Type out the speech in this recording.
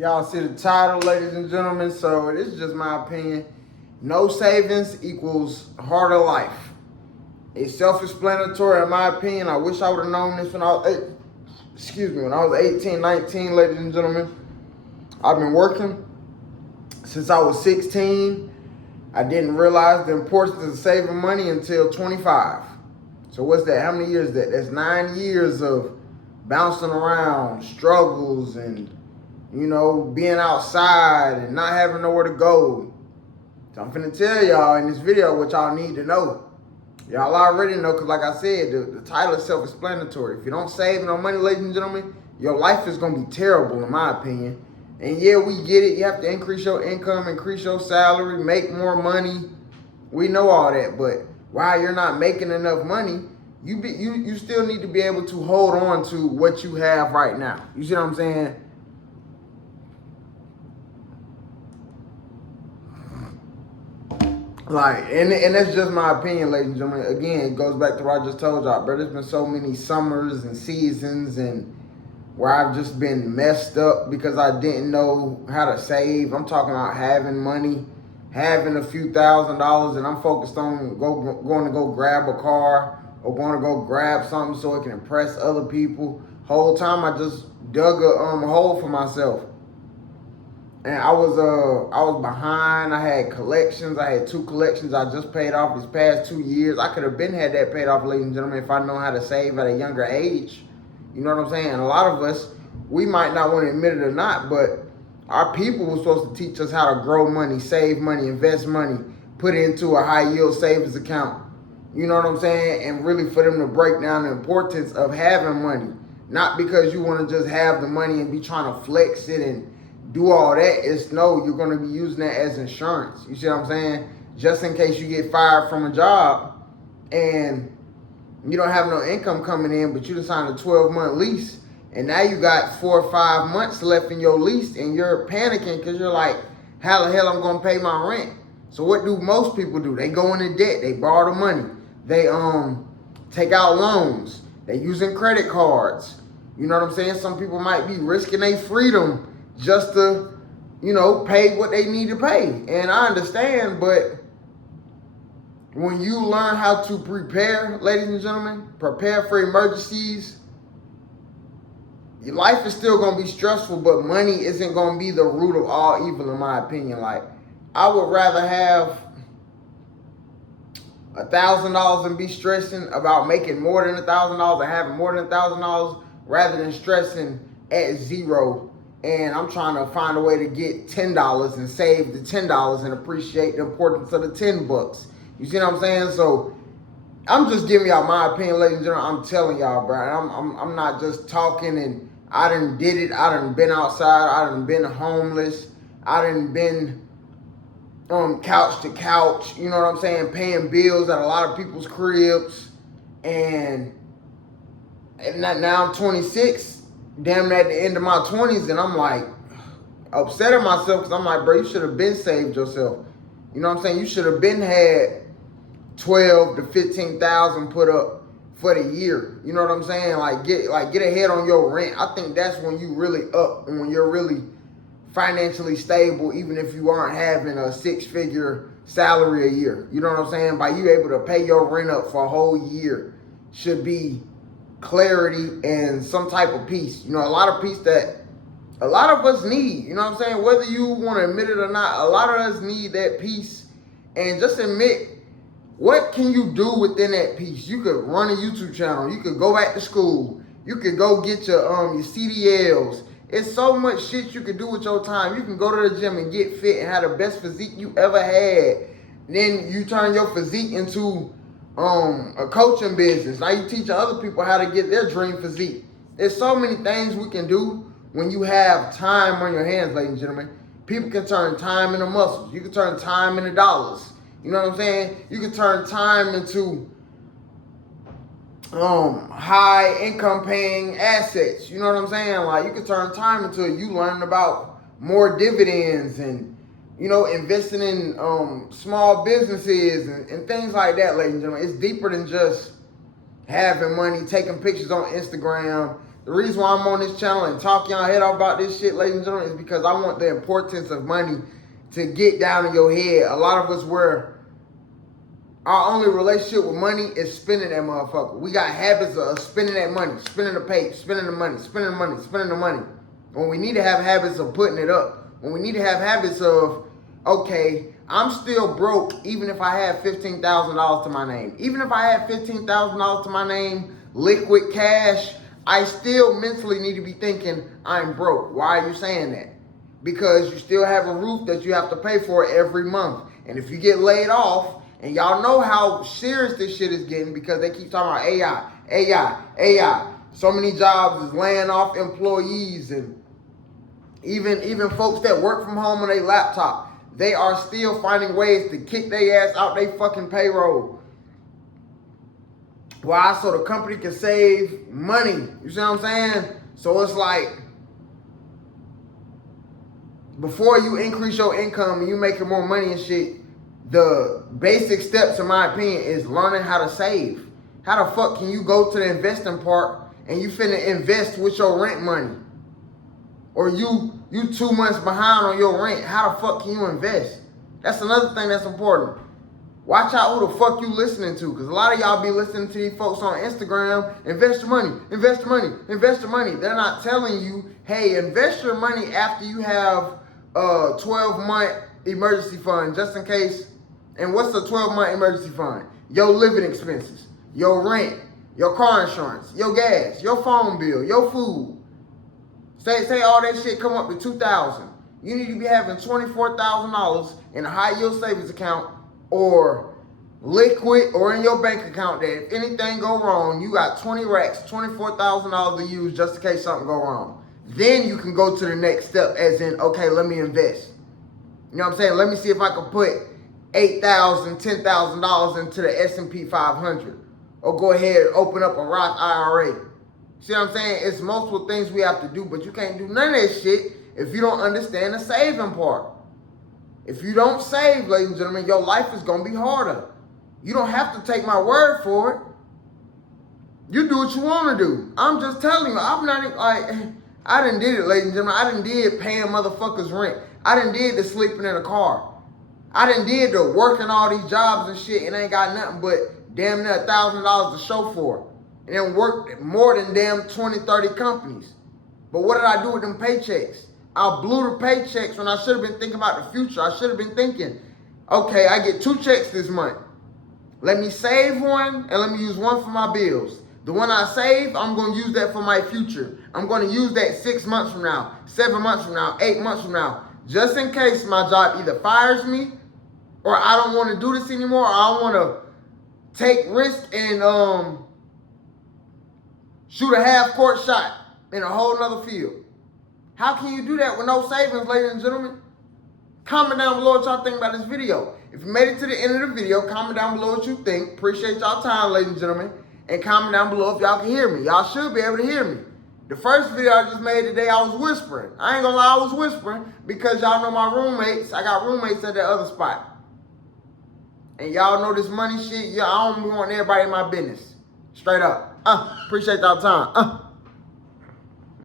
Y'all see the title, ladies and gentlemen. So this is just my opinion. No savings equals harder life. It's self-explanatory in my opinion. I wish I would have known this when I was, when I was 18, 19, ladies and gentlemen. I've been working since I was 16. I didn't realize the importance of saving money until 25. So what's that? How many years is that? That's 9 years of bouncing around, struggles, and being outside and not having nowhere to go. So I'm finna tell y'all in this video what y'all need to know. Y'all already know, because like I said, the title is self-explanatory. If you don't save no money, ladies and gentlemen, your life is going to be terrible, in my opinion. And yeah, we get it. You have to increase your income, increase your salary, make more money. We know all that. But while you're not making enough money, you still need to be able to hold on to what you have right now. You see what I'm saying? And that's just my opinion, ladies and gentlemen. Again, it goes back to what I just told y'all, bro. There's been so many summers and seasons and where I've just been messed up because I didn't know how to save. I'm talking about having money, having a few $1,000s, and I'm focused on going to go grab a car or going to go grab something so it can impress other people. Whole time I just dug a hole for myself. And I was behind. I had collections. I had 2 collections I just paid off these past 2 years. I could have been had that paid off, ladies and gentlemen, if I know how to save at a younger age. You know what I'm saying? A lot of us, we might not want to admit it or not, but our people were supposed to teach us how to grow money, save money, invest money, put it into a high yield savings account. You know what I'm saying? And really for them to break down the importance of having money. Not because you want to just have the money and be trying to flex it and do all that. It's no, you're going to be using that as insurance. You see what I'm saying? Just in case you get fired from a job and you don't have no income coming in, but you just signed a 12-month lease, and now you got 4 or 5 months left in your lease, and you're panicking because you're like, how the hell I'm going to pay my rent? So what do most people do? They go into debt. They borrow the money. They take out loans. They using credit cards. You know what I'm saying? Some people might be risking their freedom just to, pay what they need to pay. And I understand, but when you learn how to prepare, ladies and gentlemen, prepare for emergencies, your life is still going to be stressful, but money isn't going to be the root of all evil, in my opinion. Like, I would rather have $1,000 and be stressing about making more than $1,000 and having more than $1,000 rather than stressing at zero. And I'm trying to find a way to get $10 and save the $10 and appreciate the importance of the $10. You see what I'm saying? So I'm just giving y'all my opinion, ladies and gentlemen. I'm telling y'all, bro. I'm not just talking and I done did it. I done been outside. I done been homeless. I done been couch to couch. You know what I'm saying? Paying bills at a lot of people's cribs. And now I'm 26. Damn at the end of my 20s, and I'm like upset at myself because I'm like, bro, you should have been saved yourself. You know what I'm saying? You should have been had 12 to 15,000 put up for the year. You know what I'm saying? Get ahead on your rent. I think that's when you really up and when you're really financially stable, even if you aren't having a 6-figure salary a year. You know what I'm saying? By you able to pay your rent up for a whole year should be clarity and some type of peace. A lot of peace that a lot of us need. You know what I'm saying? Whether you want to admit it or not, a lot of us need that peace. And just admit, what can you do within that peace? You could run a YouTube channel. You could go back to school. You could go get your CDLs. It's so much shit you could do with your time. You can go to the gym and get fit and have the best physique you ever had. Then you turn your physique into a coaching business. Now you teaching other people how to get their dream physique. There's so many things we can do when you have time on your hands, ladies and gentlemen. People can turn time into muscles. You can turn time into dollars. You know what I'm saying? You can turn time into high income paying assets. You know what I'm saying? Like, you can turn time into you learning about more dividends and investing in small businesses and things like that, ladies and gentlemen. It's deeper than just having money, taking pictures on Instagram. The reason why I'm on this channel and talking y'all head off about this shit, ladies and gentlemen, is because I want the importance of money to get down in your head. A lot of us where our only relationship with money is spending that motherfucker. We got habits of spending that money, spending the pay, spending the money, spending the money, spending the money. When we need to have habits of putting it up. When we need to have habits of, okay, I'm still broke even if I have $15,000 to my name. Even if I have $15,000 to my name, liquid cash, I still mentally need to be thinking I'm broke. Why are you saying that? Because you still have a roof that you have to pay for every month. And if you get laid off, and y'all know how serious this shit is getting because they keep talking about AI. So many jobs is laying off employees, and even folks that work from home on their laptop, they are still finding ways to kick their ass out they fucking payroll. Why? So the company can save money. You see what I'm saying? So it's like, before you increase your income and you making more money and shit, the basic steps, in my opinion, is learning how to save. How the fuck can you go to the investing part and you finna invest with your rent money? Or you 2 months behind on your rent, how the fuck can you invest? That's another thing that's important. Watch out who the fuck you listening to, because a lot of y'all be listening to these folks on Instagram, invest your money, invest your money, invest your money. They're not telling you, hey, invest your money after you have a 12-month emergency fund, just in case. And what's a 12-month emergency fund? Your living expenses, your rent, your car insurance, your gas, your phone bill, your food. Say all that shit come up to $2,000. You need to be having $24,000 in a high yield savings account or liquid or in your bank account that if anything go wrong, you got 20 racks, $24,000 to use just in case something go wrong. Then you can go to the next step, as in, okay, let me invest. You know what I'm saying? Let me see if I can put $8,000, $10,000 into the S&P 500, or go ahead and open up a Roth IRA. See what I'm saying? It's multiple things we have to do, but you can't do none of that shit if you don't understand the saving part. If you don't save, ladies and gentlemen, your life is going to be harder. You don't have to take my word for it. You do what you want to do. I'm just telling you, I'm not even, like, I done did it, ladies and gentlemen. I done did paying motherfuckers rent. I done did the sleeping in a car. I done did the working all these jobs and shit and ain't got nothing but damn near $1,000 to show for it. And then worked more than damn 20, 30 companies. But what did I do with them paychecks? I blew the paychecks when I should have been thinking about the future. I should have been thinking, okay, I get 2 checks this month. Let me save one and let me use one for my bills. The one I save, I'm going to use that for my future. I'm going to use that 6 months from now, 7 months from now, 8 months from now, just in case my job either fires me or I don't want to do this anymore, or I want to take risk and shoot a half-court shot in a whole nother field. How can you do that with no savings, ladies and gentlemen? Comment down below what y'all think about this video. If you made it to the end of the video, comment down below what you think. Appreciate y'all time, ladies and gentlemen. And comment down below if y'all can hear me. Y'all should be able to hear me. The first video I just made today, I was whispering. I ain't gonna lie, I was whispering because y'all know my roommates. I got roommates at that other spot. And y'all know this money shit, I don't be wanting everybody in my business. Straight up. Appreciate y'all time.